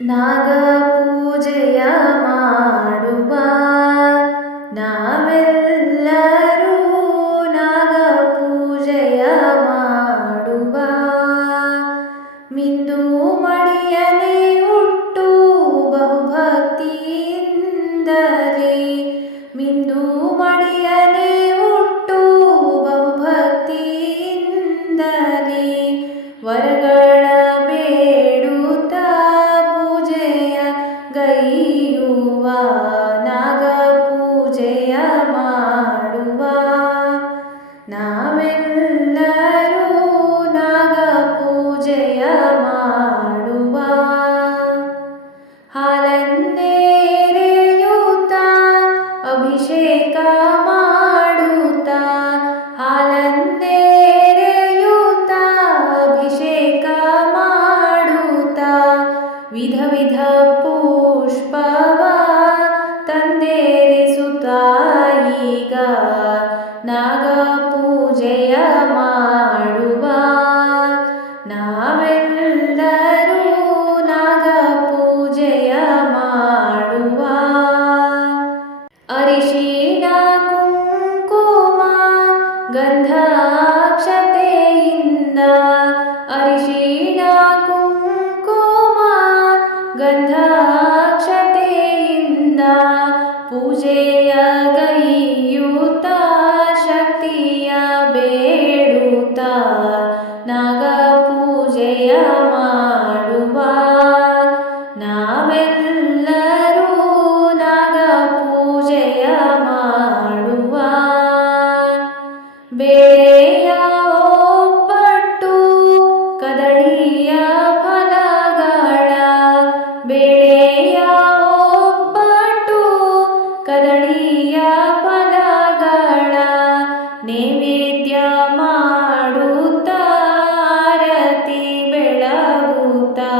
ನಾಗಪೂಜೆಯ ಮಾಡುವ ನಾವೆಲ್ಲರೂ ನಾಗಪೂಜೆಯ ಮಾಡುವ ಮಿಂದು ಮಡಿಯನೆ ಉಟ್ಟು ಬಹುಭಕ್ತಿಯಿಂದಲೇ ಮಿಂದು ಮಡಿಯನೆ ಉಟ್ಟು ಬಹುಭಕ್ತಿಯಿಂದಲೇ ವರಗಳ ಬೇಡುತ್ತಾ ಪೂಜೆಯ ಗೈಯುವ ನಾಗಪೂಜೆಯ ಮಾಡುವ ನಾವೆಲ್ಲರೂ ನಾಗಪೂಜೆಯ ಮಾಡುವ ಹಾಲನ್ನೆರೆಯುತ್ತಾ ಅಭಿಷೇಕ ಮಾಡುತ್ತಾ ಹಾಲನ್ನೆರೆಯುತ್ತಾ ಅಭಿಷೇಕ ಮಾಡುತ್ತಾ ವಿಧ ವಿಧ ಪುಷ್ಪವ ತಂದೇರಿಸುತ್ತಾ ಈಗ ನಾಗಪೂಜೆಯ ಮಾಡುವ ನಾವೆಲ್ಲರೂ ನಾಗಪೂಜೆಯ ಮಾಡುವ ಅರಿಶಿಣ ಕುಂಕುಮ ಗಂಧಾಕ್ಷತೆಯಿಂದ ಅರಿಶಿಣ ಕುಂಕುಮ ಗಂಧಾಕ್ಷತೆಯಿಂದ ಪೂಜೆಯ ಗೈಯುತ್ತಾ ಶಕ್ತಿಯ ಬೇಡುತ್ತಾ ನಾಗಪೂಜೆಯ ಮಾಡುವ ನಾವೆಲ್ಲರೂ ನಾಗಪೂಜೆಯ ಮಾಡುವ ಬೇಳೆಯ ಒಬ್ಬಟ್ಟು ಕದಳಿಯ ಫಲಗಳ ಬೇಳೆಯ ಒಬ್ಬಟ್ಟು ಕದಳಿಯ ಫಲಗಳ ನೈವೇದ್ಯ ಮಾಡುತ್ತಾ ಆರತಿ ಬೆಳಗುತ್ತಾ